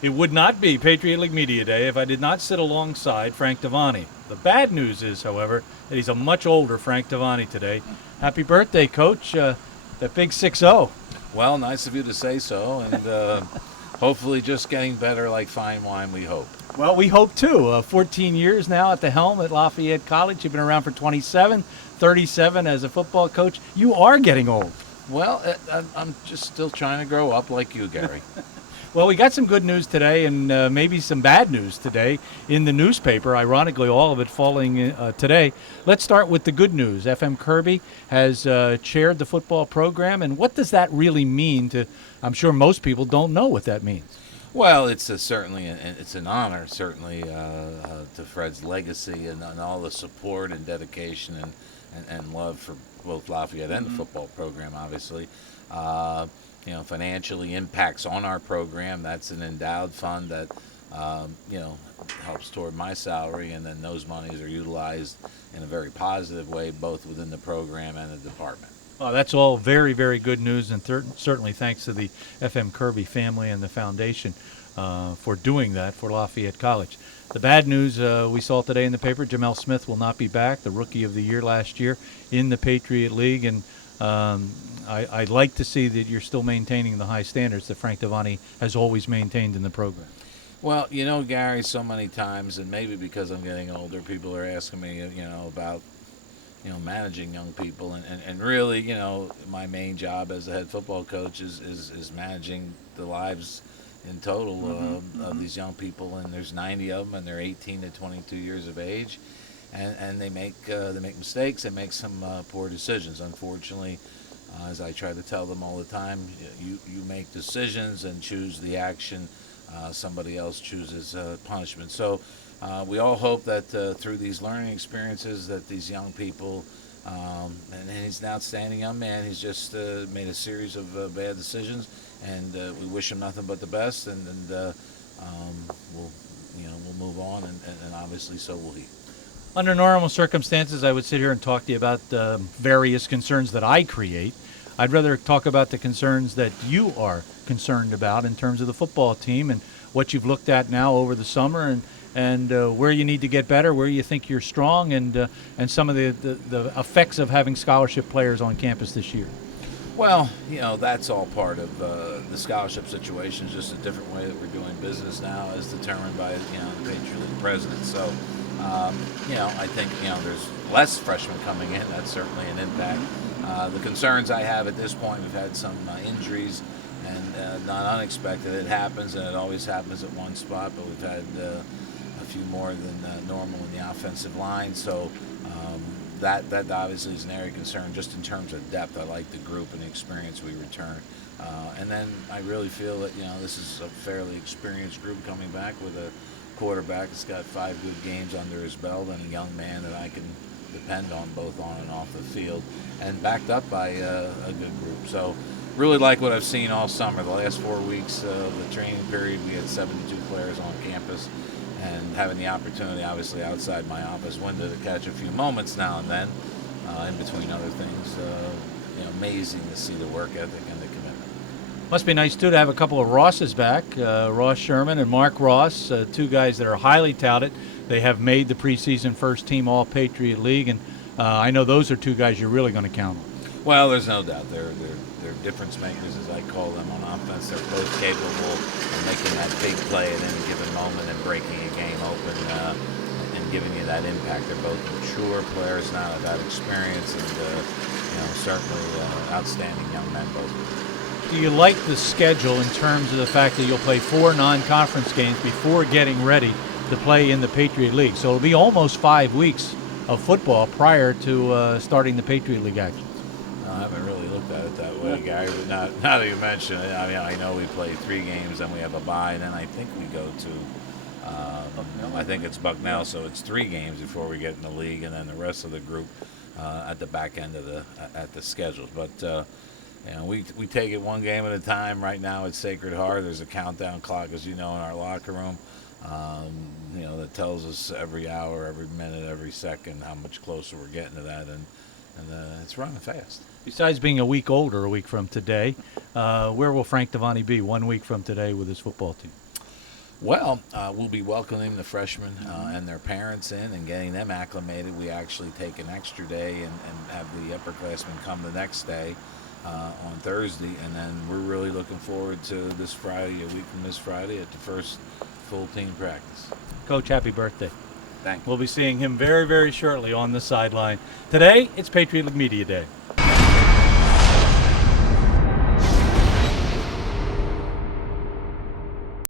It would not be Patriot League Media Day if I did not sit alongside Frank Tavani. The bad news is, however, that he's a much older Frank Tavani today. Happy birthday, Coach. That big 6-0. Well, nice of you to say so, and hopefully just getting better like fine wine, we hope. Well, we hope too. 14 years now at the helm at Lafayette College. You've been around for 27, 37 as a football coach. You are getting old. Well, I'm just still trying to grow up like you, Gary. Well, we got some good news today and maybe some bad news today in the newspaper. Ironically, all of it falling today. Let's start with the good news. FM Kirby has chaired the football program, and what does that really mean to, I'm sure most people don't know what that means. Well, it's certainly it's an honor, certainly, to Fred's legacy and all the support and dedication and love for both Lafayette and the football program, obviously. Financially impacts on our program. That's an endowed fund that, helps toward my salary, and then those monies are utilized in a very positive way, both within the program and the department. Well, that's all very, very good news, and certainly thanks to the FM Kirby family and the foundation for doing that for Lafayette College. The bad news we saw today in the paper, Jamel Smith will not be back, the Rookie of the Year last year in the Patriot League, and I'd like to see that you're still maintaining the high standards that Frank Tavani has always maintained in the program. Well, Gary, so many times, and maybe because I'm getting older, people are asking me, about managing young people, and really, my main job as a head football coach is managing the lives in total of these young people, and there's 90 of them, and they're 18 to 22 years of age, and they make mistakes, they make some poor decisions. Unfortunately, as I try to tell them all the time, you make decisions and choose the action. Somebody else chooses punishment. So we all hope that through these learning experiences that these young people, and he's an outstanding young man, he's just made a series of bad decisions, and we wish him nothing but the best, and we'll move on, and obviously so will he. Under normal circumstances, I would sit here and talk to you about various concerns that I create. I'd rather talk about the concerns that you are concerned about in terms of the football team and what you've looked at now over the summer, and where you need to get better, where you think you're strong, and some of the effects of having scholarship players on campus this year. Well, that's all part of the scholarship situation. It's just a different way that we're doing business now, as determined by the Patriot League president. So, I think there's less freshmen coming in. That's certainly an impact. The concerns I have at this point, we've had some injuries, and not unexpected. It happens, and it always happens at one spot. But we've had a few more than normal in the offensive line. So. That obviously is an area of concern just in terms of depth. I like the group and the experience we return. And then I really feel that, this is a fairly experienced group coming back with a quarterback that's got 5 good games under his belt, and a young man that I can depend on both on and off the field, and backed up by a good group. So really like what I've seen all summer. The last 4 weeks of the training period, we had 72 players on campus, and having the opportunity, obviously outside my office window, to catch a few moments now and then, in between other things, amazing to see the work ethic and the commitment. Must be nice, too, to have a couple of Rosses back, Ross Sherman and Mark Ross, 2 guys that are highly touted. They have made the preseason first team All-Patriot League, and I know those are 2 guys you're really going to count on. Well, there's no doubt. They're difference makers, as I call them, on offense. They're both capable of making that big play at any given moment and breaking a game open and giving you that impact. They're both mature players now, have had experience, and certainly outstanding young men, both of them. Do you like the schedule in terms of the fact that you'll play 4 non-conference games before getting ready to play in the Patriot League? So it'll be almost 5 weeks of football prior to starting the Patriot League action. I haven't really looked at it that way, Gary, but now that you mention it, I mean, I know we play 3 games, then we have a bye, and then I think we go to, I think it's Bucknell, so it's 3 games before we get in the league, and then the rest of the group at the back end of the schedule. But we take it 1 game at a time. Right now it's Sacred Heart. There's a countdown clock, as you know, in our locker room. That tells us every hour, every minute, every second how much closer we're getting to that, and it's running fast. Besides being a week older, a week from today, where will Frank Tavani be 1 week from today with his football team? Well, we'll be welcoming the freshmen and their parents in and getting them acclimated. We actually take an extra day and have the upperclassmen come the next day on Thursday, and then we're really looking forward to this Friday, a week from this Friday, at the first full team practice. Coach, happy birthday. Thank you. We'll be seeing him very, very shortly on the sideline. Today, it's Patriot League Media Day.